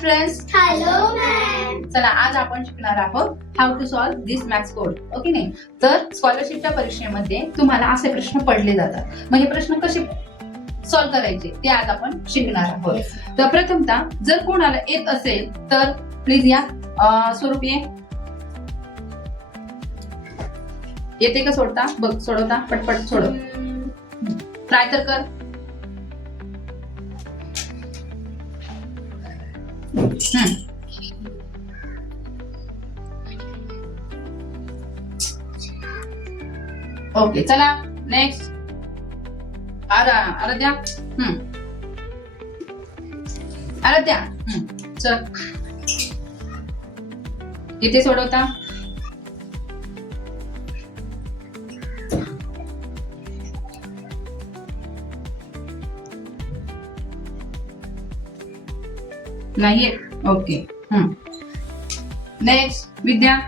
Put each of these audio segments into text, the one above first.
Friends. Hello ma'am. चला आज आपण शिकणार आहोत how to solve this maths code. Okay नाही. तर स्कॉलरशिपच्या परीक्षेमध्ये तुम्हाला असे प्रश्न पडले जातात. मग हे प्रश्न कसे सॉल्व करायचे ते आज आपण शिकणार आहोत. तर प्रथमतः जर कोणाला येत असेल तर प्लीज या. स्वरूप येते का सोडता बघ, सोडवता पटपट सोडव. ट्राय तर कर. ओके चला नेक्स्ट. आराध्या. आराध्या चल इथे सोडवता. नाही. ओके नेक्स्ट विद्या.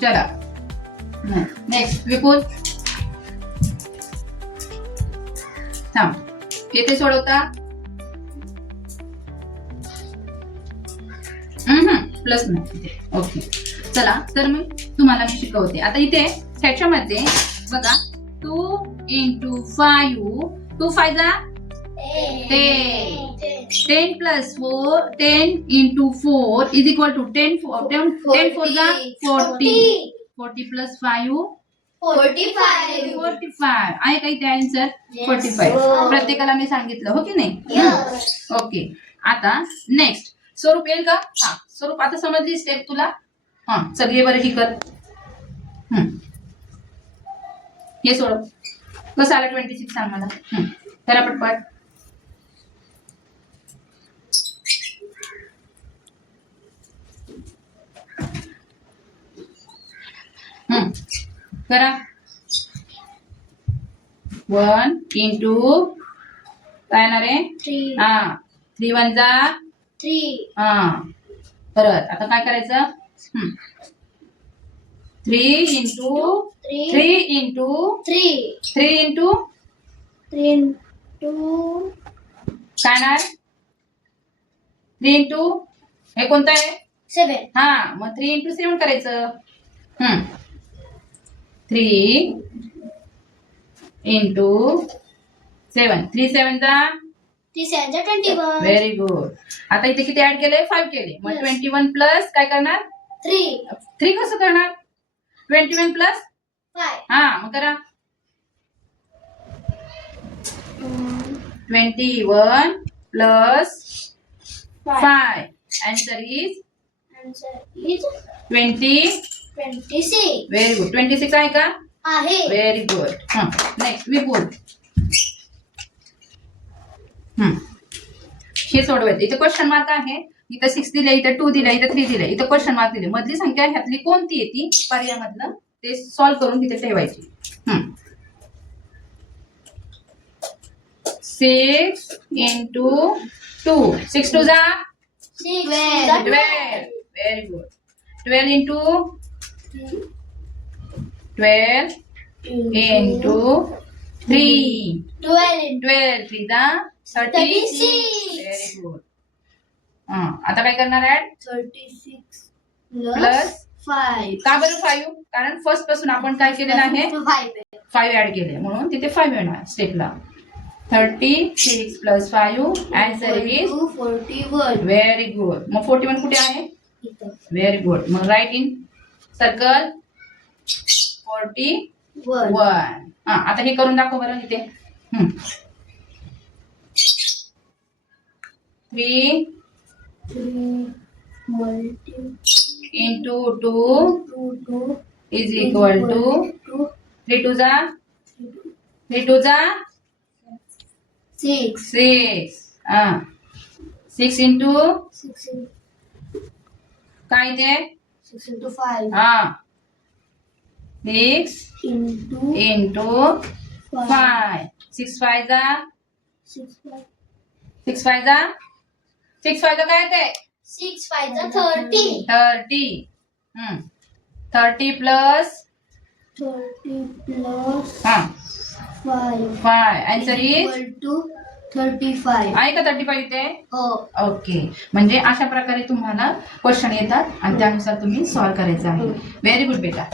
चला नेक्स्ट विपुल. थांब येथे सोडवता. प्लस नाही. ओके चला तर मी तुम्हाला शिकवते. आता इथे ह्याच्यामध्ये बघा 2 into 5 2 5 10 plus 4 10 into 4 is equal to 10 4 40 plus 5 45 आहे का इथे आन्सर? 45. प्रत्येकाला मी सांगितलं हो की नाही? ओके आता नेक्स्ट स्वरूप येईल का? हा स्वरूप आता समजली स्टेप तुला? हा चल ये बरं ही कर. हे सोडव. कसं आलं 26 सांग मला. करा पटपट. करा. 1 into काय येणार आहे? 3 1 जा 3. परत आता काय करायचं? 3 into 3 into 3 काय येणार? 3 into हे कोणतं आहे? 7. हा मग 3 into 7 करायचं. 3 into 7 3 7 जा 21. Very good. आता इथे किती ऍड केले? 5 केले. मग 21 प्लस काय करणार? 3 कसं करणार? 21 प्लस 5. हा मग करा. 21 plus 5 answer is 26. Very good. 26 आहे का? आहे. Very good. नेक्स्ट विपुल. हे सोडवायचं. इथे क्वेश्चन मार्क आहे. इथं 6 दिले, इथं 2 दिले, इथं 3 दिले, इथं क्वेश्चन मार्क दिले. मधली संख्या ह्यातली कोणती येते पर्यायामधलं ते सॉल्व करून तिथे ठेवायची. 6 into 2 6 2 जा 12. Very good. 12 into 12 into 3 12 3 जा 36. Very good. आता काय करणार आहे? 36 प्लस 5. का बरं 5? कारण फर्स्ट पासून आपण काय केलेलं आहे? 5 ऍड केले म्हणून तिथे 5 येणार स्टेपला. 36 plus 5 answer is 41. Very good. मग 41 कुठे आहे? Very good. मग राईट इन सर्कल 41. आता हे करून दाखव बरं इथे. 3 into 2 is equal to 3 2 जा 6. 6 into काय ते? 6 into 5. 6 into 5 6 5 जा 6 5 जा 6 5 जा काय ते? 6 5 30. 30. 30 plus 30 plus हा 5 5 आन्सर इज equal to 35. आहे का 35 इथे? हो. ओके, म्हणजे अशा प्रकारे तुम्हाला क्वेश्चन येतात आणि त्यानुसार तुम्ही सॉल्व्ह करायचं आहे. व्हेरी गुड बेटा.